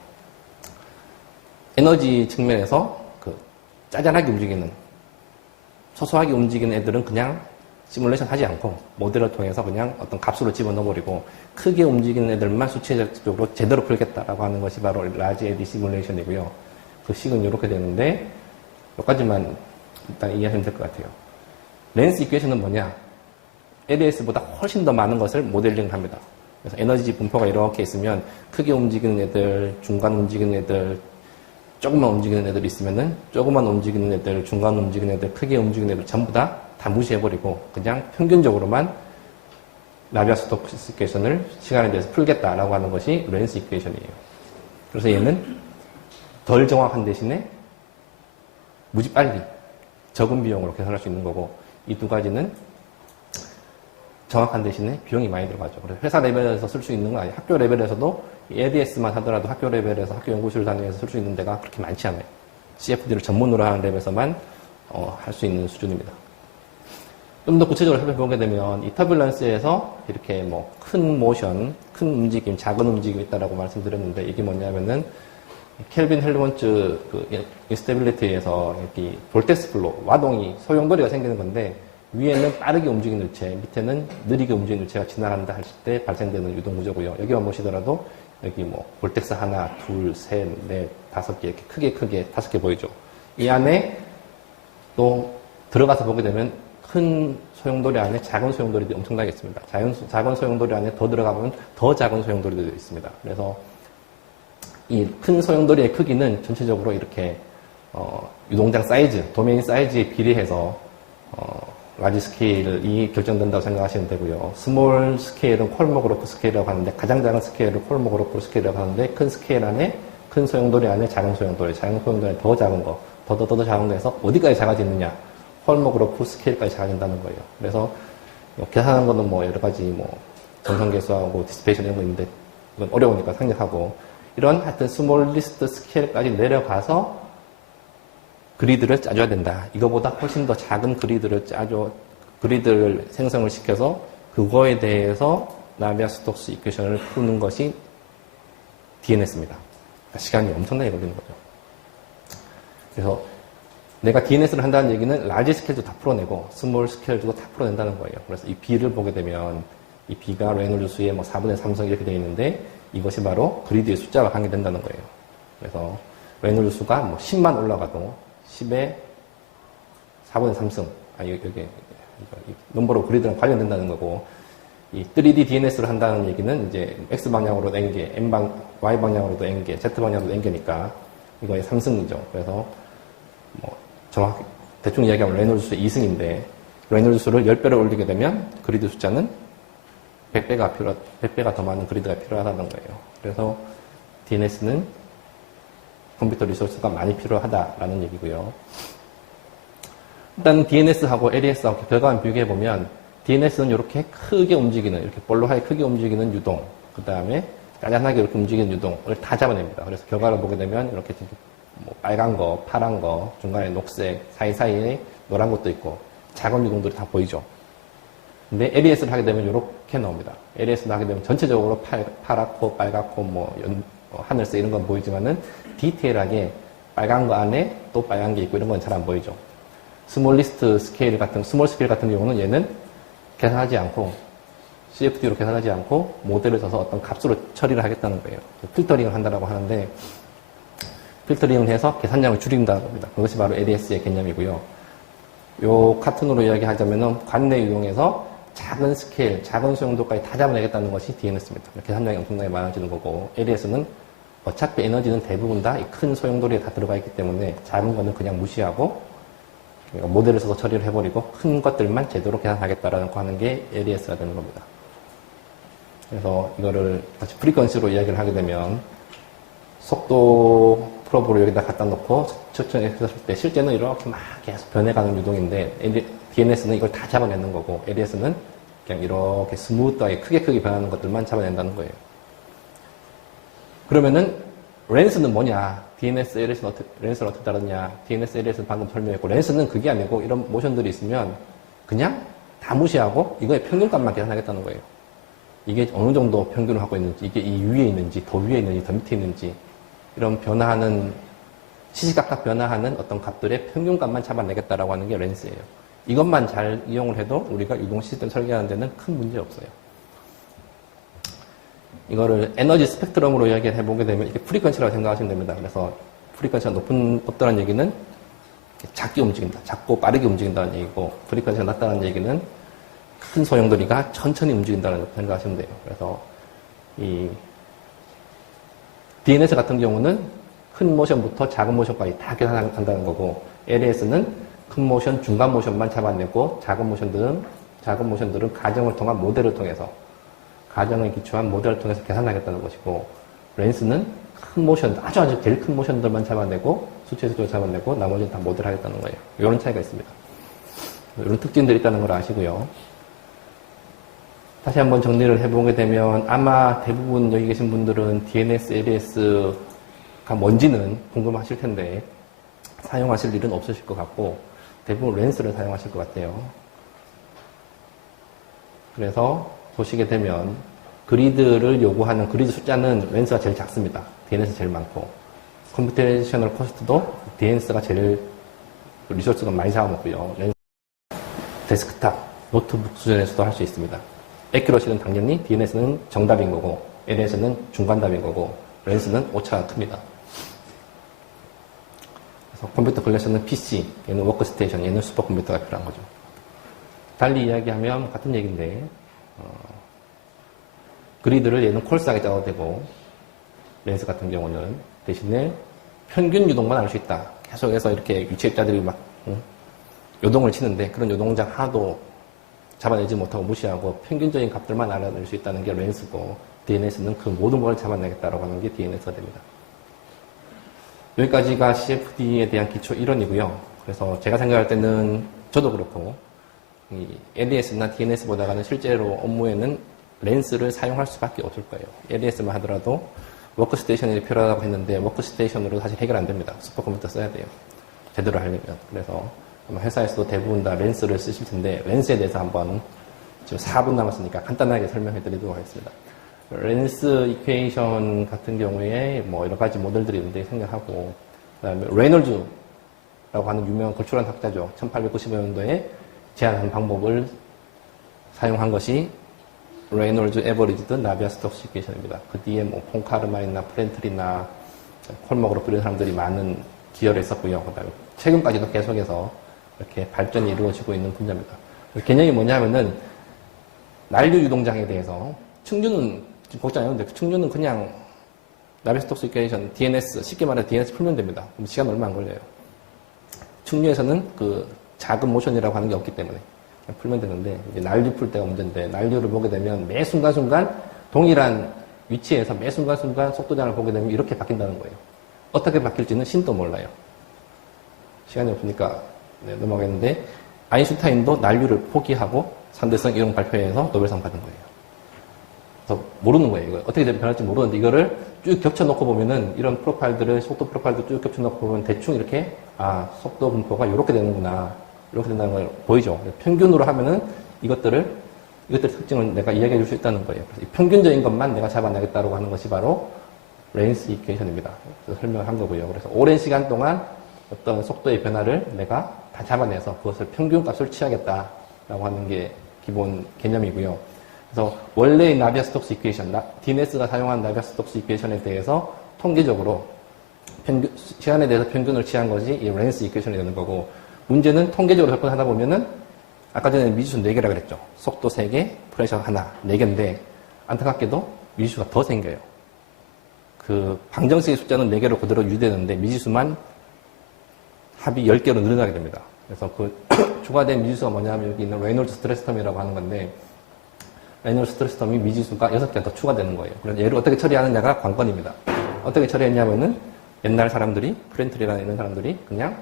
에너지 측면에서 짜잔하게 움직이는, 소소하게 움직이는 애들은 그냥 시뮬레이션 하지 않고 모델을 통해서 그냥 어떤 값으로 집어넣어버리고 크게 움직이는 애들만 수치적으로 제대로 풀겠다라고 하는 것이 바로 라지 에디 시뮬레이션이고요. 그 식은 이렇게 되는데 여기까지만 일단 이해하시면 될 것 같아요. 렌스 이퀘이션은 뭐냐? LES보다 훨씬 더 많은 것을 모델링을 합니다. 그래서 에너지 분포가 이렇게 있으면 크게 움직이는 애들, 중간 움직이는 애들, 조금만 움직이는 애들 있으면은 조금만 움직이는 애들, 중간 움직이는 애들, 크게 움직이는 애들 전부 다 무시해버리고 그냥 평균적으로만 나비아-스토크스 이퀘이션을 시간에 대해서 풀겠다라고 하는 것이 렌스 이퀘이션이에요. 그래서 얘는 덜 정확한 대신에 무지 빨리 적은 비용으로 계산할 수 있는 거고 이 두 가지는 정확한 대신에 비용이 많이 들어가죠. 그래서 회사 레벨에서 쓸 수 있는 건 아니에요. 학교 레벨에서도 ADS만 하더라도 학교 레벨에서 학교 연구실 단위에서 쓸 수 있는 데가 그렇게 많지 않아요. CFD를 전문으로 하는 랩에서만 할 수 있는 수준입니다. 좀 더 구체적으로 살펴보게 되면 이 터뷸런스에서 이렇게 뭐 큰 모션, 큰 움직임, 작은 움직임이 있다라고 말씀드렸는데 이게 뭐냐면은 켈빈 헬먼츠 그 인스테빌리티에서 이렇게 볼텍스 플로, 와동이 소용돌이가 생기는 건데 위에는 빠르게 움직이는 물체, 밑에는 느리게 움직이는 물체가 지나간다 할 때 발생되는 유동 구조고요. 여기만 보시더라도 여기 뭐 볼텍스 하나, 둘, 셋, 넷, 다섯 개 이렇게 크게 다섯 개 보이죠. 이 안에 또 들어가서 보게 되면 큰 소용돌이 안에 작은 소용돌이들이 엄청나게 있습니다. 작은 소용돌이 안에 더 들어가면 더 작은 소용돌이들이 있습니다. 그래서 이 큰 소용돌이의 크기는 전체적으로 이렇게 유동장 사이즈, 도메인 사이즈에 비례해서 라지 스케일이 결정된다고 생각하시면 되고요. 스몰 스케일은 콜모그로프 스케일이라고 하는데 가장 작은 스케일을 콜모그로프 스케일이라고 하는데 큰 스케일 안에 큰 소용돌이 안에 작은 소용돌이 안에 더 작은 거, 더 작은 거에서 어디까지 작아지느냐? 콜모그로프 스케일까지 작아진다는 거예요. 그래서 계산하는 거는 뭐 여러 가지 뭐 정성계수하고 디스페이션 이런 거 있는데 이건 어려우니까 생략하고 이런 하여튼 스몰리스트 스케일까지 내려가서 그리드를 짜줘야 된다. 이거보다 훨씬 더 작은 그리드를 생성을 시켜서 그거에 대해서 나비아-스톡스 이퀘이션을 푸는 것이 DNS입니다. 그러니까 시간이 엄청나게 걸리는 거죠. 그래서 내가 DNS를 한다는 얘기는 라지 스케일도 다 풀어내고 스몰 스케일도 다 풀어낸다는 거예요. 그래서 이 B를 보게 되면 이 B가 레놀드 수의 뭐 4분의 3승 이렇게 되어 있는데 이것이 바로 그리드의 숫자가 관계된다는 거예요. 그래서 레놀드 수가 뭐 10만 올라가도 10의 4분의 3승, 여기 넘버로 그리드랑 관련된다는 거고, 이 3D DNS를 한다는 얘기는 이제 X방향으로도 N개, Y방향으로도 N개, Z방향으로도 N개니까 이거의 3승이죠. 그래서 뭐 정확히 대충 이야기하면 레놀드 수의 2승인데 레놀드 수를 10배를 올리게 되면 그리드 숫자는 100배가 더 많은 그리드가 필요하다는 거예요. 그래서 DNS는 컴퓨터 리소스가 많이 필요하다라는 얘기고요. 일단 DNS하고 LES하고 결과만 비교해보면 DNS는 이렇게 크게 움직이는, 이렇게 볼로하게 크게 움직이는 유동, 그 다음에 짜잔하게 이렇게 움직이는 유동을 다 잡아냅니다. 그래서 결과를 보게 되면 이렇게 뭐 빨간 거, 파란 거, 중간에 녹색, 사이사이에 노란 것도 있고 작은 유동들이 다 보이죠. 근데 LES를 하게 되면 이렇게 나옵니다. LES를 하게 되면 전체적으로 파랗고 빨갛고 하늘색 이런 건 보이지만은 디테일하게 빨간 거 안에 또 빨간 게 있고 이런 건 잘 안 보이죠. 스몰 스케일 같은 경우는 얘는 계산하지 않고 CFD로 계산하지 않고 모델을 써서 어떤 값으로 처리를 하겠다는 거예요. 필터링을 한다라고 하는데 필터링을 해서 계산량을 줄인다는 겁니다. 그것이 바로 LES의 개념이고요. 요 카툰으로 이야기하자면은 관내 유동에서 작은 스케일, 작은 소용도까지 다 잡아내겠다는 것이 DNS입니다. 계산량이 엄청나게 많아지는 거고 LES는 어차피 에너지는 대부분 다 이 큰 소용돌이에 다 들어가 있기 때문에 작은 거는 그냥 무시하고 모델을 써서 처리를 해버리고 큰 것들만 제대로 계산하겠다라는 거 하는 게 LES가 되는 겁니다. 그래서 이거를 다시 프리퀀시로 이야기를 하게 되면 속도 프로브를 여기다 갖다 놓고 측정했을 때 실제는 이렇게 막 계속 변해가는 유동인데 DNS는 이걸 다 잡아내는 거고 LES는 그냥 이렇게 스무트하게 크게 변하는 것들만 잡아낸다는 거예요. 그러면은 렌스는 뭐냐? DNS, LES는 렌스를 어떻게 다르냐? DNS, LES는 방금 설명했고 렌스는 그게 아니고 이런 모션들이 있으면 그냥 다 무시하고 이거의 평균값만 계산하겠다는 거예요. 이게 어느 정도 평균을 하고 있는지, 이게 이 위에 있는지, 더 위에 있는지, 더 밑에 있는지 이런 변화하는 시시각각 변화하는 어떤 값들의 평균값만 잡아내겠다라고 하는 게 렌스예요. 이것만 잘 이용을 해도 우리가 유동 시스템 설계하는 데는 큰 문제 없어요. 이거를 에너지 스펙트럼으로 이야기를 해보게 되면 이게 프리퀀시라고 생각하시면 됩니다. 그래서 프리퀀시가 높다는 얘기는 작게 움직인다. 작고 빠르게 움직인다는 얘기고, 프리퀀시가 낮다는 얘기는 큰 소용돌이가 천천히 움직인다는 생각하시면 돼요. 그래서 이 DNS 같은 경우는 큰 모션부터 작은 모션까지 다 계산한다는 거고, LAS는 큰 모션, 중간 모션만 잡아내고, 작은 모션들은 가정을 통한 모델을 통해서, 가정에 기초한 모델을 통해서 계산하겠다는 것이고, 렌스는 큰 모션, 아주 제일 큰 모션들만 잡아내고, 수치에서 잡아내고, 나머지는 다 모델하겠다는 거예요. 이런 차이가 있습니다. 이런 특징들이 있다는 걸 아시고요. 다시 한번 정리를 해보게 되면, 아마 대부분 여기 계신 분들은 DNS, LAS가 뭔지는 궁금하실 텐데, 사용하실 일은 없으실 것 같고, 대부분 렌스를 사용하실 것 같아요. 그래서 보시게 되면, 그리드를 요구하는 그리드 숫자는 렌스가 제일 작습니다. DNS 제일 많고, 컴퓨테이셔널 코스트도 DNS가 제일 리소스가 많이 잡아먹고요. 렌스, 데스크탑, 노트북 수준에서도 할 수 있습니다. 에큐러시는 당연히 DNS는 정답인 거고, LAS는 중간답인 거고, 렌스는 오차가 큽니다. 그래서 컴퓨터 클래스는 PC, 얘는 워크스테이션, 얘는 슈퍼컴퓨터가 필요한 거죠. 달리 이야기하면 같은 얘기인데, 그리드를 얘는 콜스하게 짜도 되고, 렌스 같은 경우는 대신에 평균 유동만 알 수 있다. 계속해서 이렇게 유체입자들이 막 요동을 치는데 그런 요동장 하나도 잡아내지 못하고 무시하고 평균적인 값들만 알아낼 수 있다는 게 렌스고, DNS는 그 모든 걸 잡아내겠다라고 하는 게 DNS가 됩니다. 여기까지가 CFD에 대한 기초 이론이고요. 그래서 제가 생각할 때는 저도 그렇고 이 LES나 DNS보다는 실제로 업무에는 렌스를 사용할 수밖에 없을 거예요. LES만 하더라도 워크스테이션이 필요하다고 했는데 워크스테이션으로 사실 해결 안 됩니다. 슈퍼컴퓨터 써야 돼요. 제대로 하려면. 그래서 아마 회사에서도 대부분 다 렌스를 쓰실 텐데 렌스에 대해서 한번 지금 4분 남았으니까 간단하게 설명해 드리도록 하겠습니다. 렌스 이퀘이션 같은 경우에 뭐 여러 가지 모델들이 있는데 생각하고, 그 다음에 레놀즈라고 하는 유명한 걸출한 학자죠. 1895년도에 제안한 방법을 사용한 것이 레놀즈 에버리지드 나비아 스톡스 이퀘이션입니다. 그 뒤에 뭐 폰카르마이나 프렌틀이나 콜목으로 불리는 사람들이 많은 기여를 했었고요. 그 다음에 최근까지도 계속해서 이렇게 발전이 이루어지고 있는 분야입니다. 개념이 뭐냐 하면은 난류 유동장에 대해서 충류는 걱정 안 해도 돼. 충류는 그냥 나비스톡스 이퀘이션, DNS, 쉽게 말해 DNS 풀면 됩니다. 그럼 시간 얼마 안 걸려요. 충류에서는 그 작은 모션이라고 하는 게 없기 때문에 풀면 되는데, 이제 난류 풀 때가 문제인데, 난류를 보게 되면 매 순간순간 동일한 위치에서 매 순간순간 속도장을 보게 되면 이렇게 바뀐다는 거예요. 어떻게 바뀔지는 신도 몰라요. 시간이 없으니까 넘어가겠는데, 아인슈타인도 난류를 포기하고 상대성 이론 발표회에서 노벨상 받은 거예요. 그래서 모르는 거예요. 이거 어떻게 변할지 모르는데, 이거를 쭉 겹쳐놓고 보면은 이런 프로파일들을, 속도 프로파일도 쭉 겹쳐놓고 보면 대충 이렇게, 아, 속도 분포가 이렇게 되는구나, 이렇게 된다는 걸 보이죠. 평균으로 하면은 이것들의 특징을 내가 이야기해 줄 수 있다는 거예요. 그래서 이 평균적인 것만 내가 잡아내겠다고 하는 것이 바로 렌스 이퀘이션입니다. 그래서 설명을 한 거고요. 그래서 오랜 시간 동안 어떤 속도의 변화를 내가 다 잡아내서 그것을 평균값을 취하겠다라고 하는 게 기본 개념이고요. 그래서 원래의 나비아 스톡스 이퀘이션, DNS가 사용한 나비아 스톡스 이퀘이션에 대해서 통계적으로 시간에 대해서 평균을 취한 것이 이 렌스 이퀘이션이 되는 거고, 문제는 통계적으로 접근하다 보면은 아까 전에 미지수 4개라 그랬죠. 속도 3개, 프레셔 하나, 4개인데 안타깝게도 미지수가 더 생겨요. 그 방정식의 숫자는 4개로 그대로 유지되는데 미지수만 합이 10개로 늘어나게 됩니다. 그래서 그 추가된 미지수가 뭐냐면 여기 있는 레놀즈 스트레스 텀이라고 하는 건데, 레놀즈 스트레스 텀이 미지수가 6개 더 추가되는 거예요. 그래서 얘를 어떻게 처리하느냐가 관건입니다. 어떻게 처리했냐면은 옛날 사람들이, 프렌틀이라는 이런 사람들이 그냥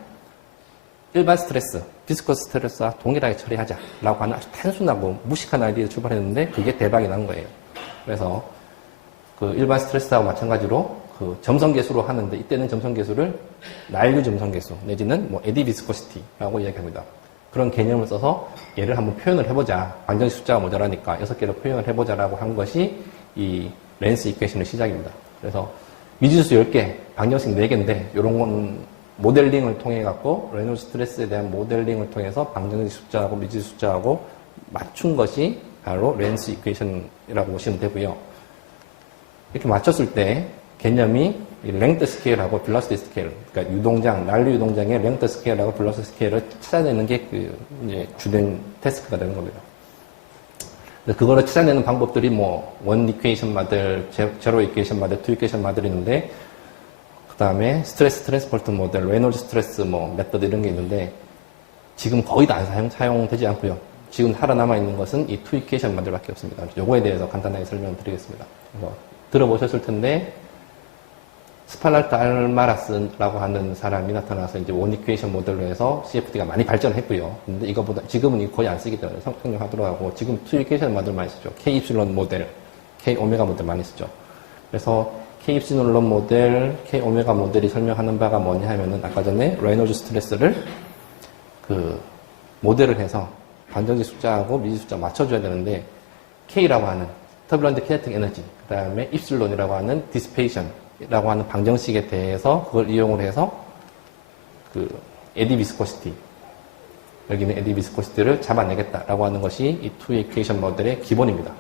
일반 스트레스, 비스커스 스트레스와 동일하게 처리하자라고 하는 아주 단순하고 무식한 아이디어에 출발했는데 그게 대박이 난 거예요. 그래서 그 일반 스트레스하고 마찬가지로 그 점성계수로 하는데, 이때는 점성계수를 난류 점성계수 내지는 뭐 에디 비스코시티라고 이야기합니다. 그런 개념을 써서 얘를 한번 표현을 해보자. 방정식 숫자가 모자라니까 6개로 표현을 해보자라고 한 것이 이 렌스 이퀘이션의 시작입니다. 그래서 미지수 10개, 방정식 4개인데 이런 건 모델링을 통해 갖고 레놀즈 스트레스에 대한 모델링을 통해서 방정식 숫자하고 미지수 숫자하고 맞춘 것이 바로 렌스 이퀘이션이라고 보시면 되고요. 이렇게 맞췄을 때 개념이 이 랭드 스케일하고 빌러시티 스케일, 그러니까 유동장, 난류 유동장의 랭드 스케일하고 빌러시티 스케일을 찾아내는 게 이제 주된 태스크가 되는 겁니다. 그거를 찾아내는 방법들이 원 이퀘이션 마들, 제로 이퀘이션 마들, 투 이퀘이션 마들이 있는데, 그 다음에 스트레스 트랜스포트 모델, 레놀드 스트레스 메서드 이런 게 있는데, 지금 거의 다 사용되지 않고요. 지금 살아남아 있는 것은 이 투 이퀘이션 마들밖에 없습니다. 요거에 대해서 간단하게 설명드리겠습니다. 들어보셨을 텐데, 스팔랄트 알마라스라고 하는 사람이 나타나서 이제 원 이퀘이션 모델로 해서 CFD가 많이 발전했고요. 근데 이거보다 지금은 거의 안 쓰기 때문에 성형하도록 하고 지금 투 이퀘이션 모델 많이 쓰죠. K 입실론 모델, K 오메가 모델 많이 쓰죠. 그래서 K 입실론 모델, K 오메가 모델이 설명하는 바가 뭐냐 하면은 아까 전에 레이놀즈 스트레스를 모델을 해서 반정지 숫자하고 미지 숫자 맞춰줘야 되는데 K라고 하는 터뷸런트 키네틱 에너지, 그 다음에 입실론이라고 하는 디스페이션이라고 하는 방정식에 대해서 그걸 이용을 해서 에디 비스코시티, 여기는 에디 비스코시티를 잡아내겠다라고 하는 것이 이 투 이퀘이션 모델의 기본입니다.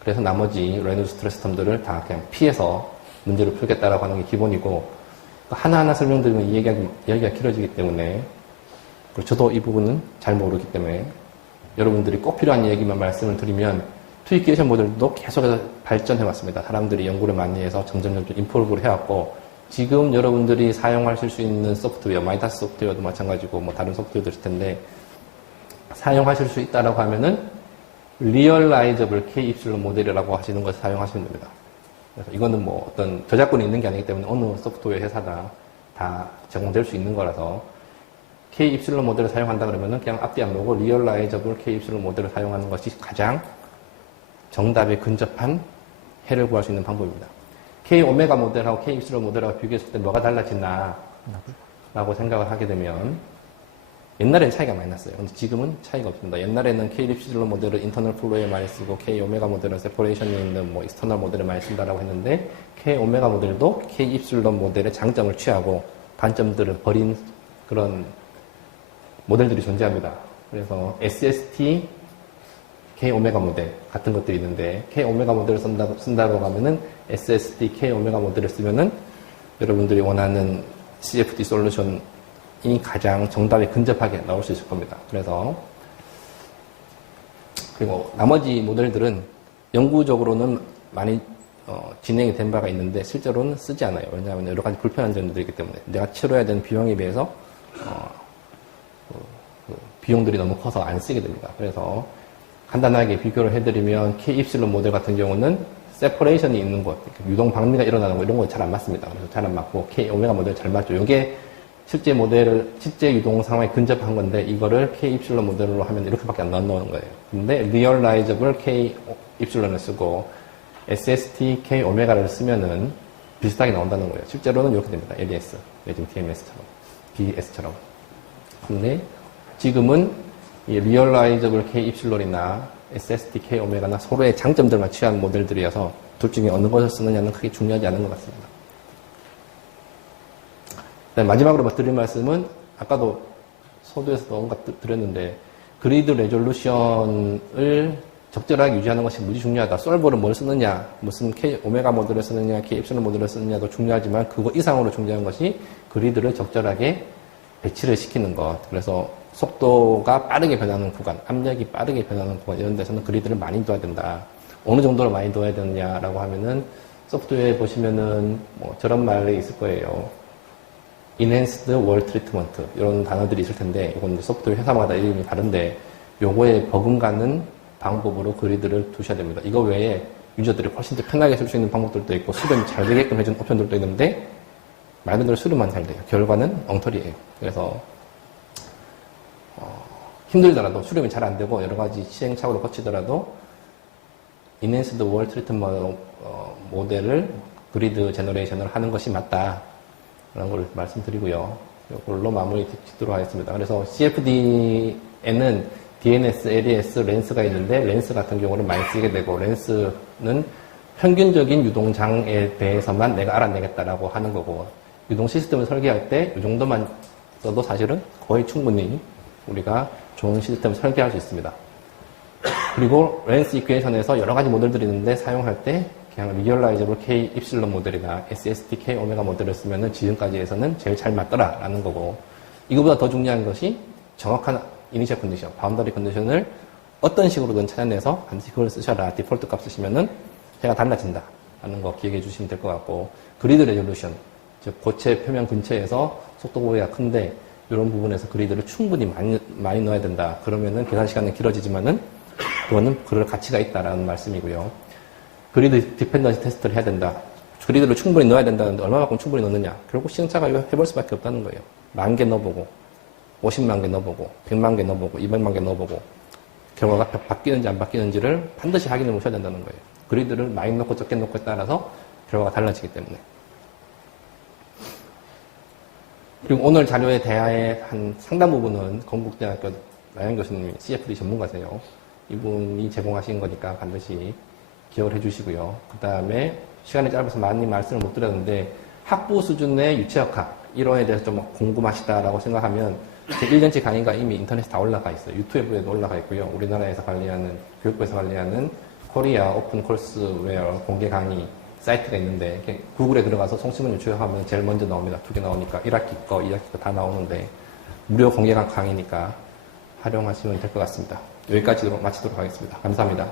그래서 나머지 레이놀드 스트레스 텀들을 다 그냥 피해서 문제를 풀겠다라고 하는 게 기본이고, 하나하나 설명드리면 이 이야기가 길어지기 때문에, 저도 이 부분은 잘 모르기 때문에 여러분들이 꼭 필요한 얘기만 말씀을 드리면, 투 이퀘이션 모델도 계속해서 발전해왔습니다. 사람들이 연구를 많이 해서 점점 임프루브를 해왔고, 지금 여러분들이 사용하실 수 있는 소프트웨어, 마이다스 소프트웨어도 마찬가지고 다른 소프트웨어도 있을 텐데, 사용하실 수 있다라고 하면은 리얼라이저블 K 입실론 모델이라고 하시는 것을 사용하시면 됩니다. 그래서 이거는 어떤 저작권이 있는 게 아니기 때문에 어느 소프트웨어 회사다 다 제공될 수 있는 거라서, K 입실론 모델을 사용한다 그러면은 그냥 앞뒤 안 보고 리얼라이저블 K 입실론 모델을 사용하는 것이 가장 정답에 근접한 해를 구할 수 있는 방법입니다. K 오메가 모델하고 K 입실론 모델하고 비교했을 때 뭐가 달라지나 라고 생각을 하게 되면, 옛날에는 차이가 많이 났어요. 근데 지금은 차이가 없습니다. 옛날에는 K 입실론 모델을 인터널 플로우에 많이 쓰고 K 오메가 모델은 세퍼레이션이 있는 익스터널 모델을 많이 쓴다라고 했는데, K 오메가 모델도 K 입실론 모델의 장점을 취하고 단점들을 버린 그런 모델들이 존재합니다. 그래서 SST K 오메가 모델 같은 것들이 있는데, K 오메가 모델을 쓴다고 하면은 SST K 오메가 모델을 쓰면은 여러분들이 원하는 CFD 솔루션이 가장 정답에 근접하게 나올 수 있을 겁니다. 그리고 나머지 모델들은 영구적으로는 많이 진행이 된 바가 있는데 실제로는 쓰지 않아요. 왜냐하면 여러 가지 불편한 점들이 있기 때문에 내가 치러야 되는 비용에 비해서 비용들이 너무 커서 안 쓰게 됩니다. 그래서 간단하게 비교를 해드리면 K 입실론 모델 같은 경우는 세퍼레이션이 있는 곳, 유동 방류가 일어나는 거 이런 거 잘 안 맞습니다. 그래서 잘 안 맞고 K 오메가 모델 잘 맞죠. 이게 실제 유동 상황에 근접한 건데, 이거를 K 입실론 모델로 하면 이렇게밖에 안 나오는 거예요. 근데 리얼라이저블 K 입실론을 쓰고 SST K 오메가를 쓰면은 비슷하게 나온다는 거예요. 실제로는 이렇게 됩니다. LES, 내지는 DMS처럼. 근데 지금은 이 리얼라이저블 K 입실론이나 SST K 오메가나 서로의 장점들만 취한 모델들이어서 둘 중에 어느 것을 쓰느냐는 크게 중요하지 않은 것 같습니다. 마지막으로 드릴 말씀은, 아까도 서두에서도 뭔가 드렸는데, 그리드 레졸루션을 적절하게 유지하는 것이 무지 중요하다. 솔버를 뭘 쓰느냐, 무슨 K 오메가 모델을 쓰느냐, K 입실론 모델을 쓰느냐도 중요하지만, 그거 이상으로 중요한 것이 그리드를 적절하게 배치를 시키는 것. 그래서 속도가 빠르게 변하는 구간, 압력이 빠르게 변하는 구간, 이런 데서는 그리드를 많이 둬야 된다. 어느 정도로 많이 둬야 되느냐라고 하면은, 소프트웨어에 보시면은 저런 말이 있을 거예요. Enhanced Wall Treatment, 이런 단어들이 있을 텐데, 이건 소프트웨어 회사마다 이름이 다른데, 요거에 버금가는 방법으로 그리드를 두셔야 됩니다. 이거 외에 유저들이 훨씬 더 편하게 쓸 수 있는 방법들도 있고, 수렴이 잘 되게끔 해주는 옵션들도 있는데, 말 그대로 수렴만 잘 돼요. 결과는 엉터리예요. 그래서 힘들더라도, 수렴이 잘 안 되고 여러 가지 시행착오를 거치더라도 Enhanced Wall Treatment 모델을 그리드 제너레이션을 하는 것이 맞다, 라는 걸 말씀드리고요. 이걸로 마무리 짓도록 하겠습니다. 그래서 CFD에는 DNS, LES, 렌스가 있는데, 렌스 같은 경우는 많이 쓰게 되고, 렌스는 평균적인 유동장에 대해서만 내가 알아내겠다라고 하는 거고, 유동 시스템을 설계할 때 이 정도만 써도 사실은 거의 충분히 우리가 좋은 시스템을 설계할 수 있습니다. 그리고 렌스 이퀘이션에서 여러 가지 모델들이 있는데, 사용할 때 그냥 리얼라이저블 K 입실론 모델이나 SSD K 오메가 모델을 쓰면은 지금까지 해서는 제일 잘 맞더라라는 거고, 이거보다 더 중요한 것이 정확한 이니셜 컨디션, 바운더리 컨디션을 어떤 식으로든 찾아내서 반드시 그걸 쓰셔라. 디폴트 값 쓰시면은 해가 달라진다 라는 거 기억해 주시면 될 것 같고, 그리드 레졸루션, 즉 고체 표면 근처에서 속도 보기가 큰데 이런 부분에서 그리드를 충분히 많이 넣어야 된다. 그러면은 계산 시간은 길어지지만은 그거는 그럴 가치가 있다라는 말씀이고요. 그리드 디펜던시 테스트를 해야 된다. 그리드를 충분히 넣어야 된다는데 얼마만큼 충분히 넣느냐? 결국 시행착오 해볼 수밖에 없다는 거예요. 10,000개 넣어보고 50만 개 넣어보고 100만 개 넣어보고 200만 개 넣어보고 결과가 바뀌는지 안 바뀌는지를 반드시 확인해 보셔야 된다는 거예요. 그리드를 많이 넣고 적게 넣고에 따라서 결과가 달라지기 때문에. 그리고 오늘 자료의 대화의 한 상당 부분은 건국대학교 나영 교수님이 CFD 전문가세요. 이분이 제공하신 거니까 반드시 기억을 해주시고요. 그 다음에 시간이 짧아서 많이 말씀을 못 드렸는데 학부 수준의 유체역학 이론에 대해서 좀 궁금하시다라고 생각하면 제 1년치 강의가 이미 인터넷에 다 올라가 있어요. 유튜브에도 올라가 있고요. 우리나라에서 관리하는, 교육부에서 관리하는 코리아 오픈 콜스웨어 공개 강의 사이트가 있는데 구글에 들어가서 송치문 유추하면 제일 먼저 나옵니다. 2개 나오니까 1학기 거, 2학기 거 다 나오는데 무료 공개 강의니까 활용하시면 될 것 같습니다. 여기까지로 마치도록 하겠습니다. 감사합니다.